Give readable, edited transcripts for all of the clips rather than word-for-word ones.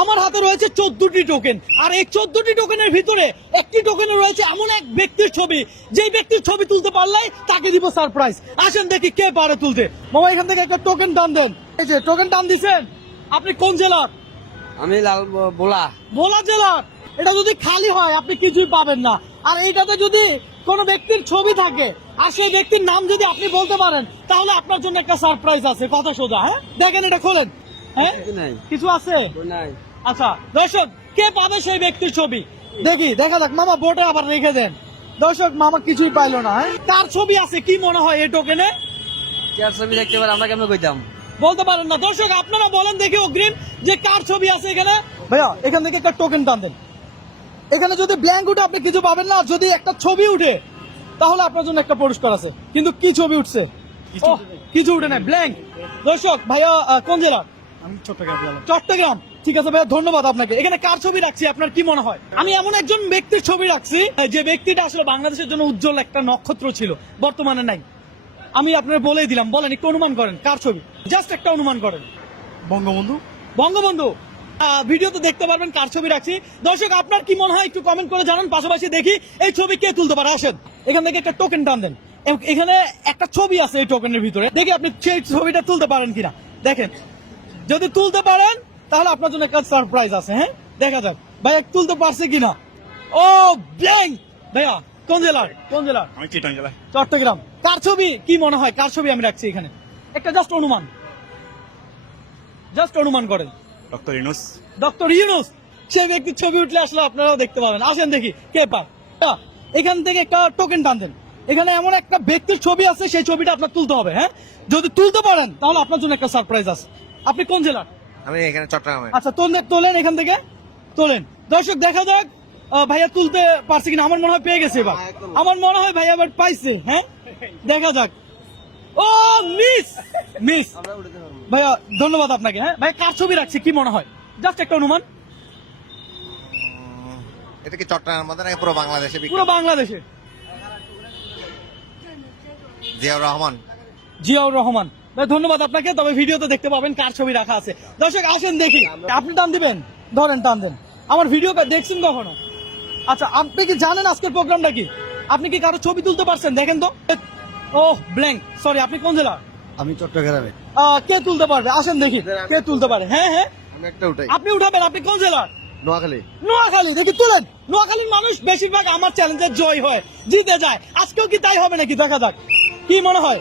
আমার হাতে রয়েছে 14টি টোকেন, আর এই 14টি টোকেনের ভিতরে একটি টোকেনে রয়েছে এমন এক ব্যক্তির ছবি, যেই ব্যক্তির ছবি তুলতে পারলে তাকে দিব সারপ্রাইজ। আসেন দেখি কে পারে তুলতে। মামা এখান থেকে একটা টোকেন টান দেন। এই যে টোকেন টান দিছেন। আপনি কোন জেলার? আমি লাল বোলা। ভোলা জেলার। এটা যদি খালি হয় আপনি কিছুই পাবেন না, আর এইটাতে যদি কোন ব্যক্তির ছবি থাকে আর সেই ব্যক্তির নাম যদি আপনি বলতে পারেন তাহলে আপনার জন্য একটা সারপ্রাইজ আছে। কথা সোজা। হ্যাঁ দেখেন, এটা খোলেন। হ্যাঁ কিছু আছে? আচ্ছা দর্শক, কে পাবে সেই ব্যক্তির ছবি দেখি, দেখা যাক। মামা বোর্ডে আবার রেখে দেন। দর্শক মামা কিছুই পাইলো না। কার ছবি আছে কি মনে হয় এই টোকেনে? কার ছবি দেখতে পারে আমরা কেমন কইতাম? বলতে পারেন না। দর্শক আপনারা বলেন দেখি অগ্রিম যে কার ছবি আছে এখানে। ভাইয়া এখান থেকে একটা টোকেন টান দেন। এখানে যদি ব্ল্যাঙ্ক উঠে আপনি কিছু পাবেন না, যদি একটা ছবি উঠে তাহলে আপনার জন্য একটা পুরস্কার আছে। কিন্তু কি ছবি উঠছে? কিছু উঠে না, ব্ল্যাঙ্ক। দর্শক ভাইয়া কোন জেলা? আমি চট্টগ্রাম। চট্টগ্রাম। ঠিক আছে ভাইয়া, ধন্যবাদ আপনাকে। এখানে কার ছবি রাখছি আপনার কি মনে হয়? আমি এমন একজন ব্যক্তির ছবি রাখছি যে ব্যক্তিটা আসলে বাংলাদেশের জন্য উজ্জ্বল একটা নক্ষত্র ছিল, বর্তমানে নাই। আমি আপনার বলেই দিলাম, বলেন একটু অনুমান করেন কার ছবি, জাস্ট একটা অনুমান করেন। বঙ্গবন্ধু। বঙ্গবন্ধু। ভিডিও তো দেখতে পারবেন কার ছবি রাখছি। দর্শক আপনার কি মনে হয় একটু কমেন্ট করে জানান। পাশাপাশি দেখি এই ছবি কে তুলতে পারে। আসেন এখান থেকে একটা টোকেন টান দেন। এখানে একটা ছবি আছে এই টোকেনের ভিতরে, দেখি আপনি সেই ছবিটা তুলতে পারেন কিনা। দেখেন, যদি তুলতে পারেন তাহলে আপনার জন্য একটা সারপ্রাইজ আছে। হ্যাঁ দেখা যাক ভাইয়া তুলতে পারছে কিনা। ও ব্ল্যাঙ্ক। ভাইয়া কোন জেলার? কোন জেলার? আমি চিটাং জেলা। চট্টগ্রাম। কার ছবি কি মনে হয়? কার ছবি আমি রাখছি এখানে? একটা জাস্ট অনুমান, জাস্ট অনুমান করেন। ডক্টর ইউনূস। ডক্টর ইউনূস। সে ব্যক্তির ছবি উঠলে আসলে আপনারাও দেখতে পাবেন। আসেন দেখি কে পায়। এখান থেকে একটা টোকেন টান দেন। এখানে এমন একটা ব্যক্তির ছবি আছে, সেই ছবিটা আপনার তুলতে হবে। হ্যাঁ যদি তুলতে পারেন তাহলে আপনার জন্য একটা সারপ্রাইজ আছে। আপনি কোন জেলার? আমি এখানে চট্টগ্রামে। আচ্ছা তোলেন, এখান থেকে তোলেন। দর্শক দেখা যাক ভাইয়া তুলতে পারছে কিনা। আমার মনে হয় পেয়ে গেছে এবার। আমার মনে হয় ভাইয়া এবার পাইছে। হ্যাঁ দেখা যাক। ও মিস মিস। ভাইয়া ধন্যবাদ আপনাকে। হ্যাঁ ভাই কার ছবি রাখছে কি মনে হয়? জাস্ট একটা অনুমান। এটা কি চট্টগ্রামের মধ্যে নাকি পুরো বাংলাদেশে? পুরো বাংলাদেশে। জিয়াউর রহমান। জিয়াউর রহমান। ভাই ধন্যবাদ আপনাকে। তবে ভিডিওতে দেখতে পাবেন কার ছবি রাখা আছে। দর্শক আসেন দেখি। আপনি টান দিবেন? ধরেন টান দেন। আমার ভিডিও দেখছেন কখনো? আচ্ছা আপনি কি জানেন আজকের প্রোগ্রামটা কি? আপনি কি কারো ছবি তুলতে পারছেন? দেখেন তো। ও ব্ল্যাঙ্ক। সরি, আপনি কোন জেলা? আমি চট্টগ্রামে। কে তুলতে পারবে? আসেন দেখি কে তুলতে পারে। হ্যাঁ হ্যাঁ আমি একটা উঠাই। আপনি উঠাবেন। আপনি কোন জেলা? নোয়াখালী। নোয়াখালী। দেখি তুলেন। নোয়াখালীর মানুষ বেশিরভাগ আমার চ্যালেঞ্জের জয় হয়, জিতে যায়। আজকেও কি তাই হবে নাকি? দেখা যাক কি মনে হয়।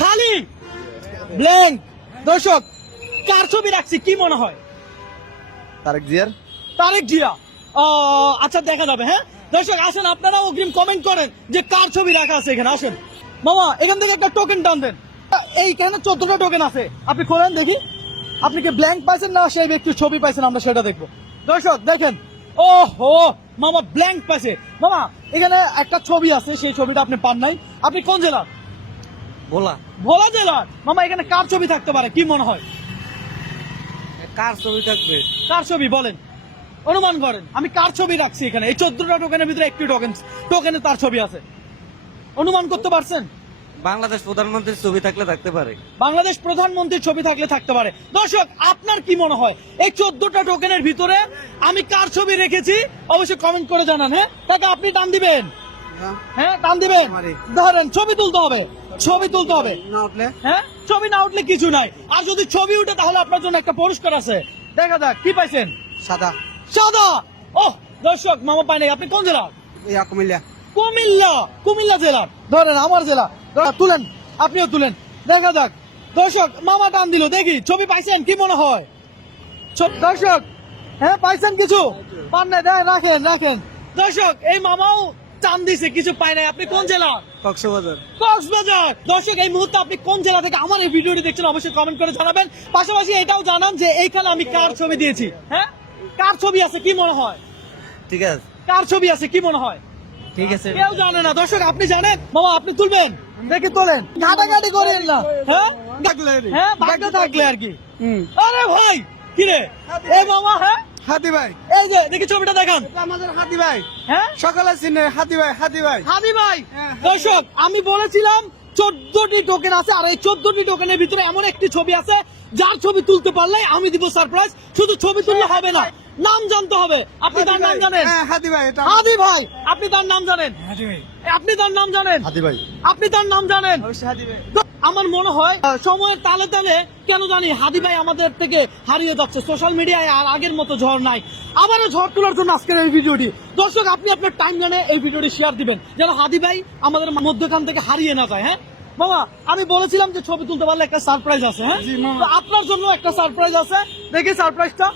খালি ব্ল্যাঙ্ক। দর্শক কার ছবি রাখছি কি মনে হয়? তারেক জিয়ার। তারেক জিয়া। আচ্ছা দেখা যাবে। হ্যাঁ দর্শক আসেন, আপনারা অগ্রিম কমেন্ট করেন যে কার ছবি রাখা আছে এখানে। আসেন মামা এখান থেকে একটা টোকেন টান দেন। এইখানে 14টা টোকেন আছে, আপনি খোলেন দেখি। আপনি কি ব্ল্যাঙ্ক পাইছেন না সেই ব্যক্তির ছবি পাইছেন? আমরা সেটা দেখবো। দর্শক দেখেন। ও হো মামা ব্ল্যাঙ্ক পাইছে। মামা এখানে একটা ছবি আছে, সেই ছবিটা আপনি পান নাই। আপনি কোন জেলার? ভোলা। ভোলা জেলার। মামা এখানে কার ছবি থাকতে পারে কি মনে হয়? কার ছবি থাকবে? কার ছবি বলেন, অনুমান করেন। আমি কার ছবি রাখছি এখানে? এই 14টা টোকেনের ভিতরে একটি টোকেনে তার ছবি আছে। অনুমান করতে পারছেন? বাংলাদেশ প্রধানমন্ত্রীর ছবি থাকলে থাকতে পারে। বাংলাদেশ প্রধানমন্ত্রীর ছবি থাকলে থাকতে পারে। দর্শক আপনার কি মনে হয় এই 14টা টোকেনের ভিতরে আমি কার ছবি রেখেছি? অবশ্যই কমেন্ট করে জানান। হ্যাঁ টাকা আপনি টান দিবেন? হ্যাঁ টান দিবেন। ধরেন ছবি তুলতে হবে, ছবি তুলতে হবে। না উঠলে? হ্যাঁ ছবি না উঠলে কিছু নাই, আর যদি ছবি উঠে তাহলে আপনার জন্য একটা পুরস্কার আছে। দেখা যাক কি পাইছেন। সাদা। সাদা। ও দর্শক মামা পাই নাই। আপনি কোন জেলা? কুমিল্লা। কুমিল্লা। কুমিল্লা জেলার। ধরেন আমার জেলা। তুলেন, আপনিও তুলেন। দেখা যাক। দর্শক মামা টান দিল, দেখি ছবি পাইছেন কি মনে হয়? দর্শক হ্যাঁ পাইছেন কিছু? পান নাই? দেয় রাখেন রাখেন। দর্শক এই মামাও টান দিছে, কিছু পায় নাই। আপনি কোন জেলা? কক্সবাজার। কক্সবাজার। দর্শক এই মুহূর্তে আপনি কোন জেলা থেকে আমার এই ভিডিওটি দেখছেন অবশ্যই কমেন্ট করে জানাবেন। পাশাপাশি এটাও জানান যে এইখানে আমি কার ছবি দিয়েছি। হ্যাঁ কার ছবি আছে কি মনে হয়? ঠিক আছে। কার ছবি আছে কি মনে হয়? ঠিক আছে। কেউ জানে না। দর্শক আপনি জানেন? মামা আপনি তুলবেন? দেখি তোলেন, ঘাটাঘাটি করেন না। হ্যাঁ হ্যাঁ ভাগ্য থাকলে আর কি। আরে ভাই কি রে এই মামা? হ্যাঁ হাতি ভাই। এই যে দেখি ছবিটা দেখান। আমাদের হাতি ভাই। হ্যাঁ সকালে চিনে হাতি ভাই। হাতি ভাই। হাবি ভাই। দর্শক আমি বলেছিলাম 14টি টোকেন আছে, আর এই 14টি টোকেনের ভিতরে এমন একটি ছবি আছে যার ছবি তুলতে পারলে আমি দিব সারপ্রাইজ। শুধু ছবি তুললে হবে না, নাম জানতে হবে। আপনি তার নাম জানেন? হ্যাঁ, হাদি ভাই এটা হাদি ভাই। আপনি তার নাম জানেন? আপনি তার নাম জানেন? হাদি ভাই। আপনি তার নাম জানেন? অবশ্যই হাদি ভাই। আমার মনে হয় সময়ের তালে তালে কেন জানি হাদি ভাই আমাদের থেকে হারিয়ে যাচ্ছে। সোশ্যাল মিডিয়ায় আর আগের মতো ঝড় নাই। আবারও ঝড় তোলার জন্য আজকের এই ভিডিওটি। দর্শক, আপনি আপনার টাইম জানে এই ভিডিওটি শেয়ার দিবেন যেন হাদি ভাই আমাদের মধ্যখান থেকে হারিয়ে না যায়। হ্যাঁ মামা, আমি বলেছিলাম যে ছবি তুলতে পারলে একটা সারপ্রাইজ আছে। হ্যাঁ, জি, মামা। তো আপনার জন্য একটা সারপ্রাইজ আছে। দেখি সারপ্রাইজটা।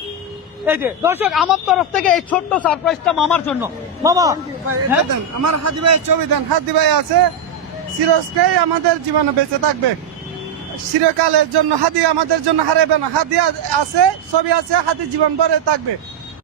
এই যে দর্শক, আমার তরফ থেকে এই ছোট্ট সারপ্রাইজটা মামার জন্য। মামা, ভাই, এটা হ্যাঁ? দেন। আমার হাদি ভাই ছবি দেন। হাদি ভাই আছে, চিরস্থায়ী আমাদের জীবনে বেঁচে থাকবে চিরকালের জন্য। হাদি আমাদের জন্য হারাবে না। হাদি আছে, ছবি আছে, হাদি জীবন ভরে থাকবে।